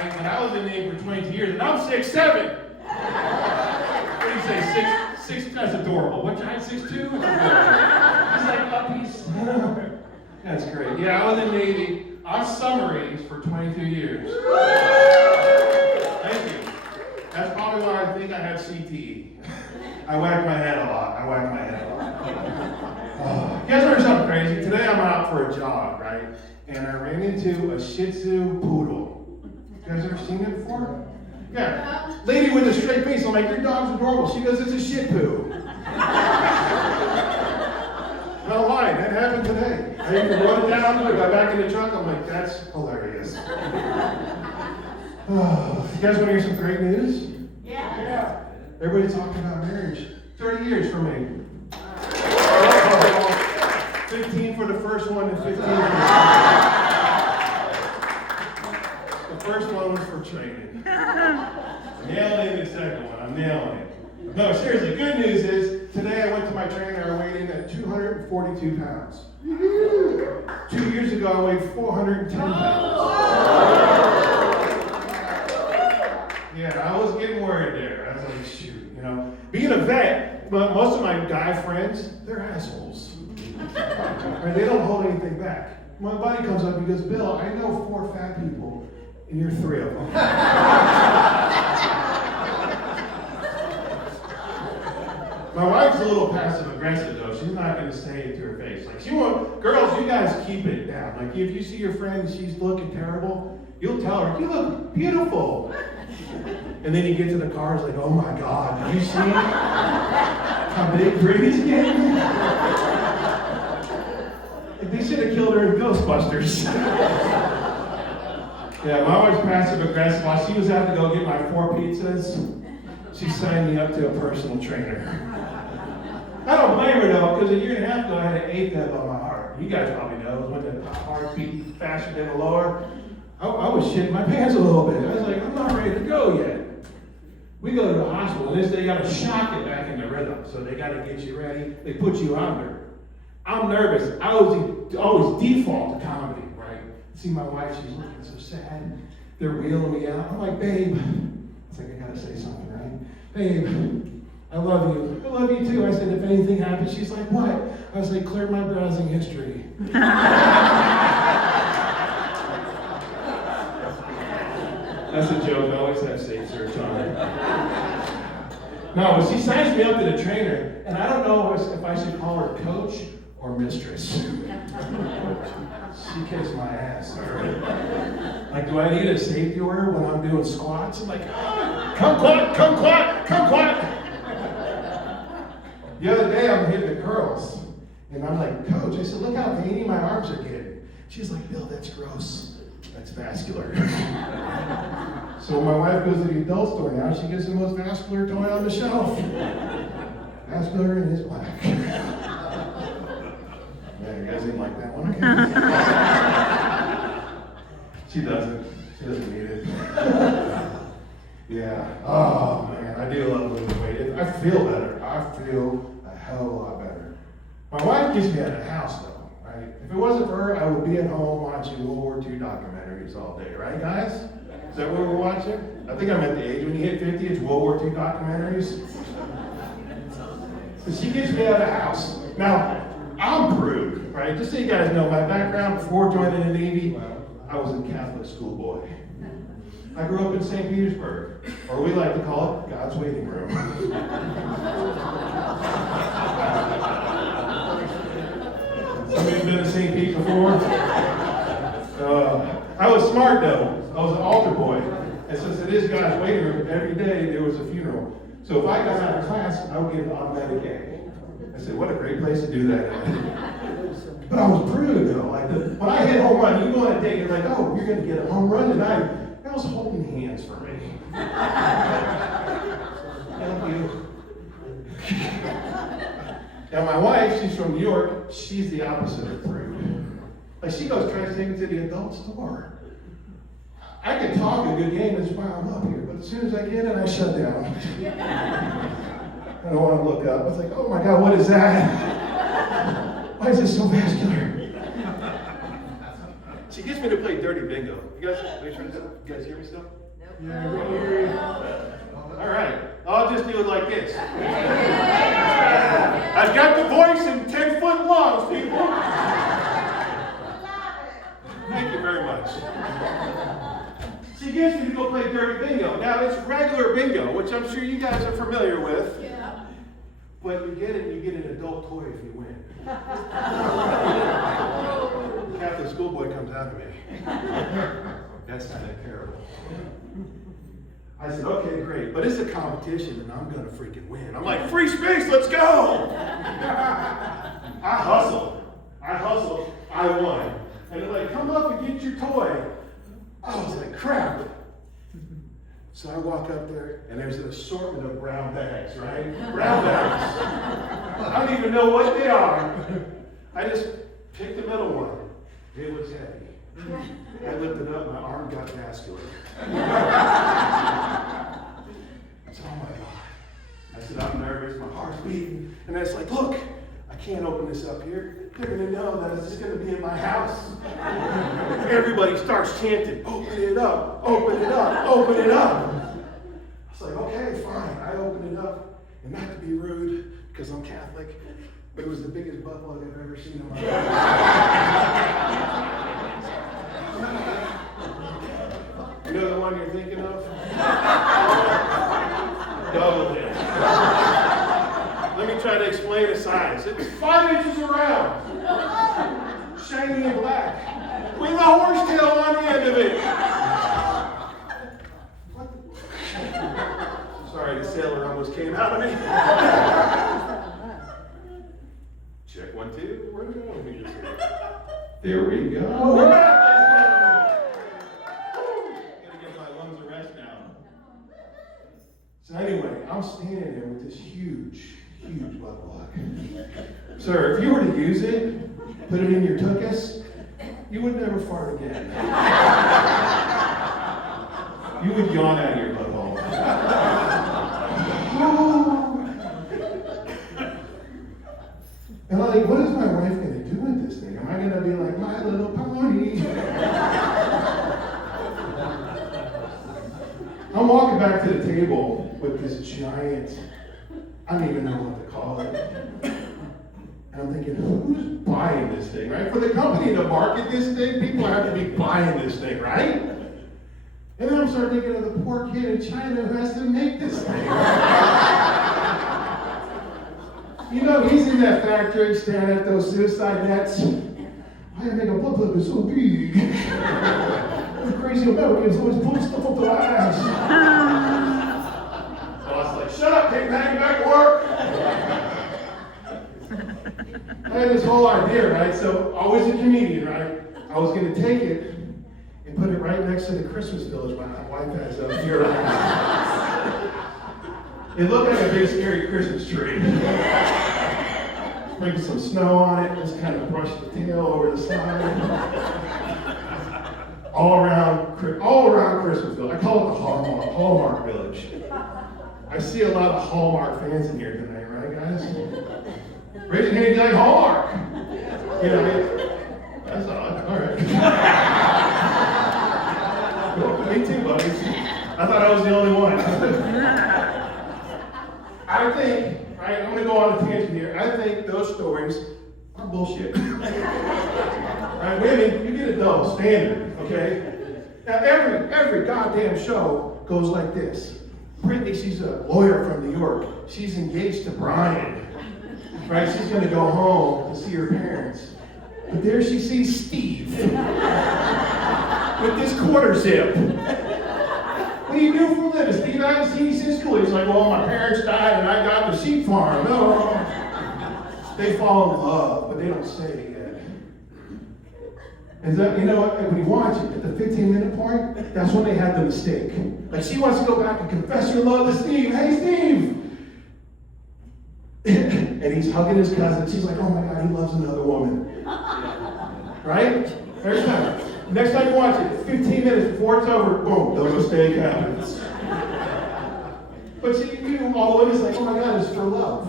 right? When I was in the Navy for 22 years, and I'm 6'7". What do you say, six? That's adorable. What height, 6'2"? He's like uppies. That's great. Yeah, I was in the Navy on submarines for 22 years. Thank you. That's probably why I think I have CTE. I whack my head a lot. You guys remember something crazy? Today I'm out for a jog, right? And I ran into a Shih Tzu poodle. You guys ever seen it before? Yeah. Lady with a straight face. I'm like, your dog's adorable. She goes, it's a shit poo. Not lying. That happened today. I even wrote it down. I got back in the truck. I'm like, that's hilarious. Oh, you guys want to hear some great news? Yeah. Everybody's talking about marriage. 30 years for me. 15 for the first one and 15 for the second. The first one was for training. Nailing the second one. I'm nailing it. No, seriously, good news is, today I went to my trainer, I weighed in at 242 pounds. 2 years ago, I weighed 410 pounds. Yeah, I was getting worried there. I was like, shoot, Being a vet, most of my guy friends, they're assholes. Right? They don't hold anything back. My buddy comes up and he goes, Bill, I know 4 fat people, and you're 3 of them. My wife's a little passive aggressive though. She's not going to say it to her face. Like girls, you guys keep it down. Like if you see your friend and she's looking terrible, you'll tell her, you look beautiful. And then you get to the car, it's like, oh my God, did you see how big Brittany's getting? Like they should have killed her in Ghostbusters. Yeah, my wife's passive aggressive. While she was out to go get my 4 pizzas, she signed me up to a personal trainer. I don't blame her though, because a year and a half ago I had an AFib on my heart. You guys probably know, when the heart beat faster than the lower. I was shitting my pants a little bit. I was like, I'm not ready to go yet. We go to the hospital, and they got to shock it back into rhythm. So they got to get you ready. They put you under. I'm nervous. I always default to comedy, right? See my wife, she's looking so sad. They're wheeling me out. I'm like, babe. It's like, I got to say something, right? Babe, I love you. I love you too. I said, if anything happens, she's like, what? I was like, clear my browsing history. That's a joke. I always have safe search on it. No, but she signs me up to the trainer, and I don't know if I should call her coach or mistress. She kissed my ass, all right? Like, do I need a safety order when I'm doing squats? I'm like, oh, come quat. The other day, I'm hitting the curls, and I'm like, coach, I said, look how veiny my arms are getting. She's like, Bill, that's gross. That's vascular. So when my wife goes to the adult store now, she gets the most vascular toy on the shelf. Vascular and his black. Yeah, you guys didn't like that one, okay? She doesn't need it. Yeah. Oh man, I do love losing weight. I feel better. I feel a hell of a lot better. My wife gets me out of the house though. Right? If it wasn't for her, I would be at home watching World War II documentaries all day, right guys? Is that what we're watching? I think I'm at the age when you hit 50, it's World War II documentaries. So she gets me out of the house. Now, I'm prude, right? Just so you guys know, my background before joining the Navy, I was a Catholic schoolboy. I grew up in St. Petersburg, or we like to call it God's waiting room. Somebody been to St. Pete before? I was smart though. I was an altar boy. And since it is God's waiting room, every day there was a funeral. So if I got out of class, I would get an automatic A. I said, what a great place to do that at. But I was prude though. Like when I hit home run, you go on a date, you're like, oh, you're going to get a home run tonight. That was holding hands for me. Thank you. Now my wife, she's from New York. She's the opposite of prude. Like she goes trying to take me to the adult store. I can talk a good game, that's why I'm up here. But as soon as I get in, I shut down. I don't want to look up. It's like, oh my God, what is that? Why is this so vascular? She gets me to play dirty bingo. You guys hear me still? Yeah, we can hear you. All right. I'll just do it like this. I've got the voice and 10-foot lungs, people. Thank you very much. She gets me to go play dirty bingo. Now, it's regular bingo, which I'm sure you guys are familiar with. Yeah. But you get an adult toy if you win. Catholic schoolboy comes out of me. That's kind of terrible. I said, okay, great, but it's a competition and I'm gonna freaking win. I'm like, free space, let's go! I hustled, I won. And they're like, come up and get your toy. I was like, crap. So I walk up there and there's an assortment of brown bags, right? Brown bags. I don't even know what they are. I just picked the middle one. It was heavy. I lifted up, my arm got vascular. I said, oh my God. I said, I'm nervous, my heart's beating. And I was like, look, I can't open this up here. They're going to know that it's just going to be in my house. Everybody starts chanting, open it up, open it up, open it up. I was like, okay, fine. I opened it up. And not to be rude, because I'm Catholic, but it was the biggest butt plug I've ever seen in my life. You know the one you're thinking of? Double it. Let me try to explain the size. It's 5 inches around, shiny and black, with a horsetail on the end of it. Sorry, the sailor almost came out of me. Check 1, 2. Where are we going? There we go. So anyway, I'm standing there with this huge butt plug. Sir, if you were to use it, put it in your tuchus, you would never fart again. You would yawn out of your butthole. And I'm like, what is my wife going to do with this thing? Am I going to be like, My Little Pony? I'm walking back to the table with this giant, I don't even know what to call it. And I'm thinking, who's buying this thing, right? For the company to market this thing, people have to be buying this thing, right? And then I'm starting thinking of the poor kid in China who has to make this thing. You know, he's in that factory staring at those suicide nets. Why make a blood plug so big? The crazy Americans always pulling stuff up their ass. I was like, shut up, take back to work. I had this whole idea, right? So I was a comedian, right? I was going to take it and put it right next to the Christmas village my wife has up here. It looked like a big scary Christmas tree. Sprinkle some snow on it, just kind of brush the tail over the side. All around Christmasville. I call it the Hallmark Village. I see a lot of Hallmark fans in here tonight, right, guys? Raise your hand if you like Hallmark. You know, that's odd. All right. Cool. Me too, buddies. I thought I was the only one. I think, right, I'm going to go on a tangent here. I think those stories are bullshit. Right, women, you get a double standard, okay? Now, every goddamn show goes like this. Brittany, she's a lawyer from New York. She's engaged to Brian, right? She's going to go home to see her parents. But there she sees Steve with this quarter zip. What do you do for a living? Steve, I haven't seen you since school. He's like, well, my parents died and I got the sheep farm. No. They fall in love, but they don't say it yet. And that, you know what, when you watch it, at the 15-minute point, that's when they had the mistake. Like, she wants to go back and confess her love to Steve. Hey, Steve! And he's hugging his cousin. She's like, oh my God, he loves another woman. Right? Every time. Next time you watch it, 15 minutes before it's over, boom, the mistake happens. But see, all the women's like, oh my God, it's for love.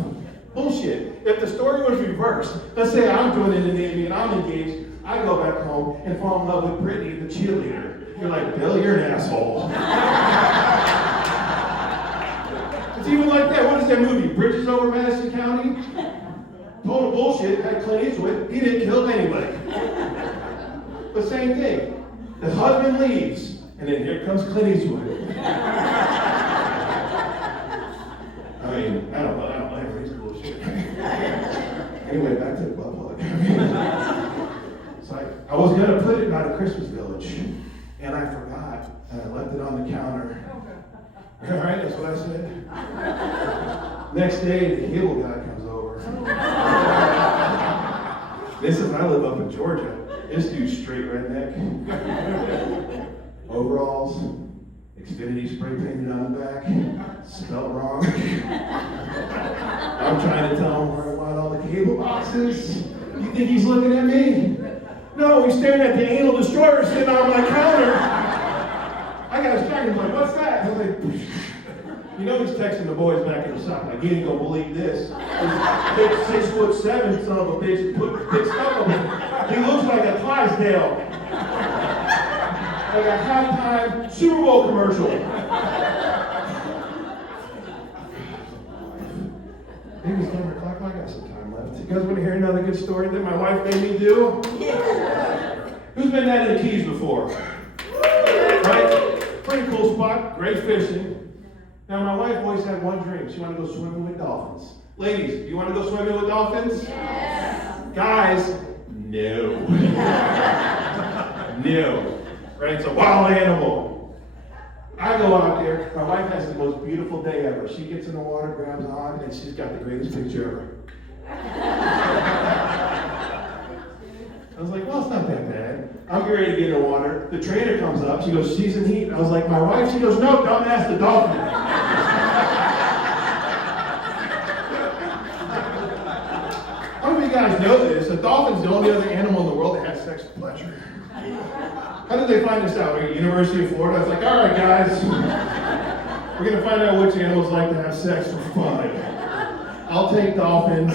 Bullshit. If the story was reversed, let's say I'm doing it in the Navy and I'm engaged, I go back home and fall in love with Brittany, the cheerleader. You're like, Bill, you're an asshole. It's even like that. What is that movie? Bridges Over Madison County? Total bullshit. Had Clint Eastwood. He didn't kill anybody. But same thing. The husband leaves, and then here comes Clint Eastwood. I mean, I don't blame him. He's bullshit. Anyway, back to the butt plug. It's like, I was going to put it by the Christmas village, and I forgot, and I left it on the counter. All right, that's what I said. Next day, the cable guy comes over. This is, I live up in Georgia. This dude's straight redneck. Overalls, Xfinity spray painted on the back, spelled wrong. I'm trying to tell him where I want all the cable boxes. You think he's looking at me? No, he's staring at the anal destroyer sitting on my counter. I got distracted. He's like, what's that? I was like, you know he's texting the boys back in the shop. Like, you ain't gonna believe this. This 6'7" son of a bitch put big stuff on him. He looks like a Clydesdale. Like a halftime Super Bowl commercial. Maybe it's 9 o'clock. I got some time left. You guys want to hear another good story that my wife made me do? Yeah. Who's been down in the Keys before? Right? Pretty cool spot. Great fishing. Now, my wife always had one dream. She wanted to go swimming with dolphins. Ladies, do you want to go swimming with dolphins? Yes. Guys, no. No. Right? It's a wild animal. I go out there. My wife has the most beautiful day ever. She gets in the water, grabs on, and she's got the greatest picture ever. I was like, well, it's not that bad. I'm getting ready to get in the water. The trainer comes up. She goes, she's in heat. I was like, my wife? She goes, no, don't ask the dolphin. How many of you guys know this? A dolphin's the only other animal in the world that has sex with pleasure. How did they find this out? At University of Florida? I was like, all right, guys. We're going to find out which animals like to have sex for fun. I'll take dolphins.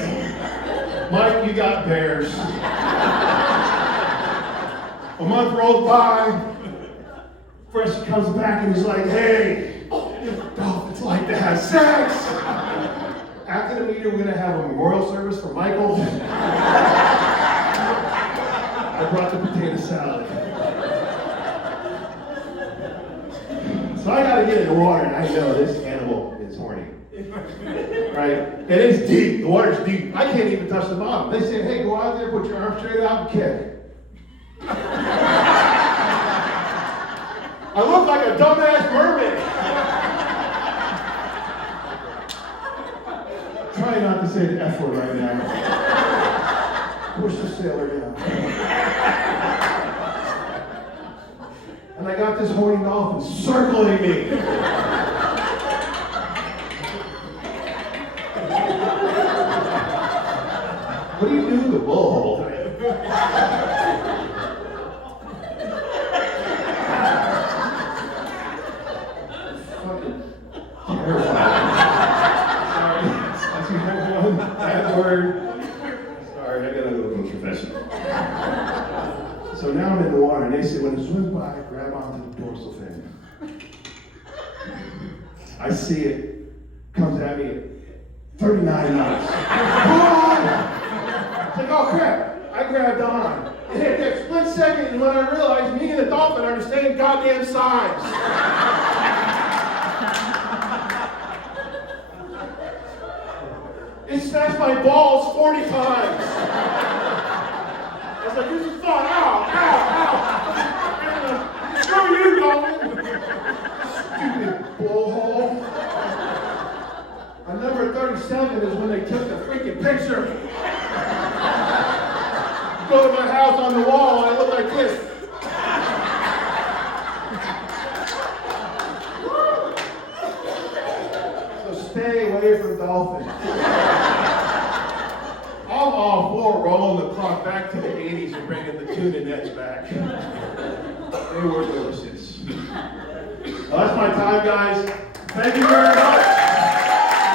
Mike, you got bears. A month rolls by. Fresh comes back and he's like, hey, dolphins like to have sex. After the meeting, we're going to have a memorial service for Michael. I brought the potato salad. So I got to get in the water, and I know this animal is horny. Right? And it's deep. The water's deep. I can't even touch the bottom. They say, hey, go out there, put your arm straight out and kick. I look like a dumbass mermaid. Try not to say the F word right now. Push the sailor down. And I got this horny dolphin circling me. What do you do with the bullhole? Fucking terrifying. Sorry. Bad word. Sorry, I gotta go to a professional. So now I'm in the water, and they say when it swims by, grab onto the dorsal fin. I see it, comes at me at 39 knots. It's like, oh crap, I grabbed on. It hit that split second, and when I realized me and the dolphin are the same goddamn size. It snatched my balls 40 times. I was like, this is fun. Ow, ow, ow. Screw you, dolphin. Stupid bullhole. On number 37 is when they took the freaking picture. Go to my house on the wall, and I look like this. So stay away from dolphins. I'm all for rolling the clock back to the 80s and bringing the tuna nets back. They were delicious. Well, that's my time, guys. Thank you very much.